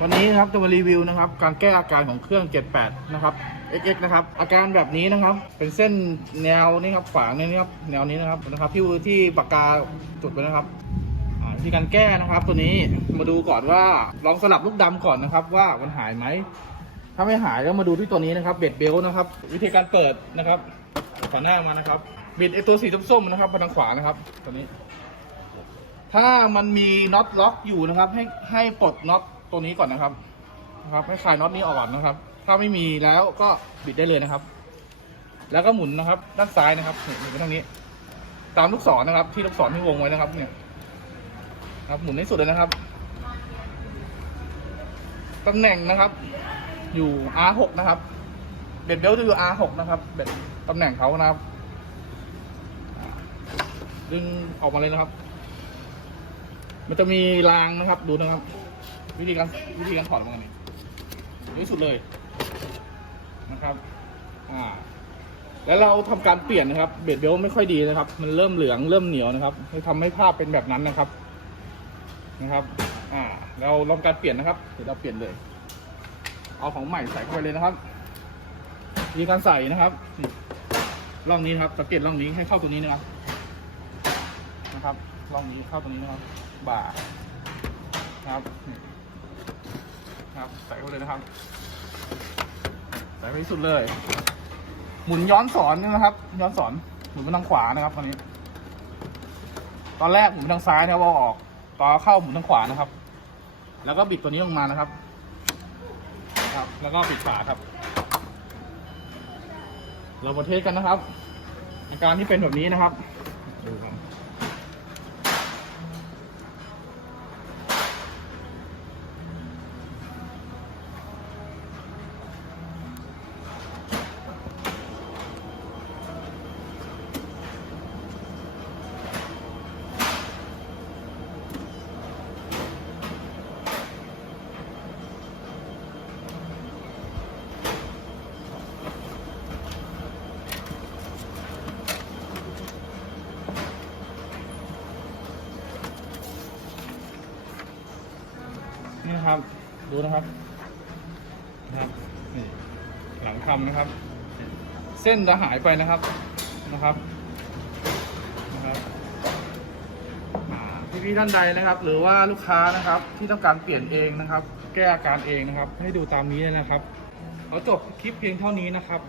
วันนี้นะครับจะมารีวิวนะครับ การแก้อาการของเครื่อง 78 นะครับ XX นะครับ อาการแบบนี้นะครับ เป็นเส้นแนวนี่ครับขวางนี่ครับ แนวนี้นะครับนะครับที่ที่ปากกาจุดไว้นะครับอ่าวิธีการแก้นะครับ ตัวนี้มาดูก่อนว่าลองสลับลูกดำก่อนนะครับ ว่ามันหายไหมถ้าไม่หายก็มาดูที่ตัวนี้นะครับเบ็ดเบลนะครับ วิธีการเปิดนะครับขอหน้ามานะครับบิดไอตัวสีส้มๆนะครับมาทางขวานะครับ ตัวนี้ ถ้ามันมีน็อตล็อกอยู่นะครับ ให้ให้ปลดน็อต ตัวนี้ก่อนนะครับนะครับ ให้คลายน็อตนี้ออกก่อนนะครับ ถ้าไม่มีแล้วก็บิดได้เลยนะครับ แล้วก็หมุนนะครับ ด้านซ้ายนะครับเนี่ยหมุนไปทางนี้ ตามลูกศรนะครับ ที่ลูกศรที่วงไว้นะครับ เนี่ย ครับ หมุนให้สุดเลยนะครับตำแหน่งนะครับ อยู่ R6 นะครับ เบ็ดเบลต์จะอยู่ R6 นะครับ เบ็ดตำแหน่งเขานะครับ ดึงออกมาเลยนะครับ มันจะมีรางนะครับ ดูนะครับ วิธีการวิธีการถอดมันนี่ที่สุดเลยนะครับ อ่า แล้วเราทำการเปลี่ยนนะครับ เบดเบลไม่ค่อยดีนะครับ มันเริ่มเหลืองเริ่มเหนียวนะครับให้ทำให้ภาพเป็นแบบนั้นนะครับ นะครับ อ่า เราลองการเปลี่ยนนะครับ เดี๋ยวเราเปลี่ยนเลย เอาของใหม่ใส่เข้าไปเลยนะครับวิธีการใส่นะครับนี่ร่องนี้ครับสังเกตร่องนี้ให้เข้าตัวนี้นะครับนะครับร่องนี้เข้าตรงนี้นะครับ บ่าครับ นี่ครับใส่เข้าไปเลยนะครับ ใส่ไปที่สุดเลย หมุนย้อนสอนนะครับ ย้อนสอนหมุนไปทางขวานะครับตอนนี้ ตอนแรกหมุนทางซ้ายนะครับเอาออกตอนเข้าหมุนทางขวานะครับ แล้วก็บิดตัวนี้ลงมานะครับ ครับ แล้วก็ปิดฝาครับ เรามาเทสกันนะครับ อาการที่เป็นแบบนี้นะครับดูครับ นี่นะครับ ดูนะครับนะครับนี่หลังทำนะครับ เส้นจะหายไปนะครับนะครับนะครับอ่พี่ๆท่านใดนะครับ หรือว่าลูกค้านะครับที่ต้องการเปลี่ยนเองนะครับ แก้อาการเองนะครับ ให้ดูตามนี้เลยนะครับขอจบคลิปเพียงเท่านี้นะครับ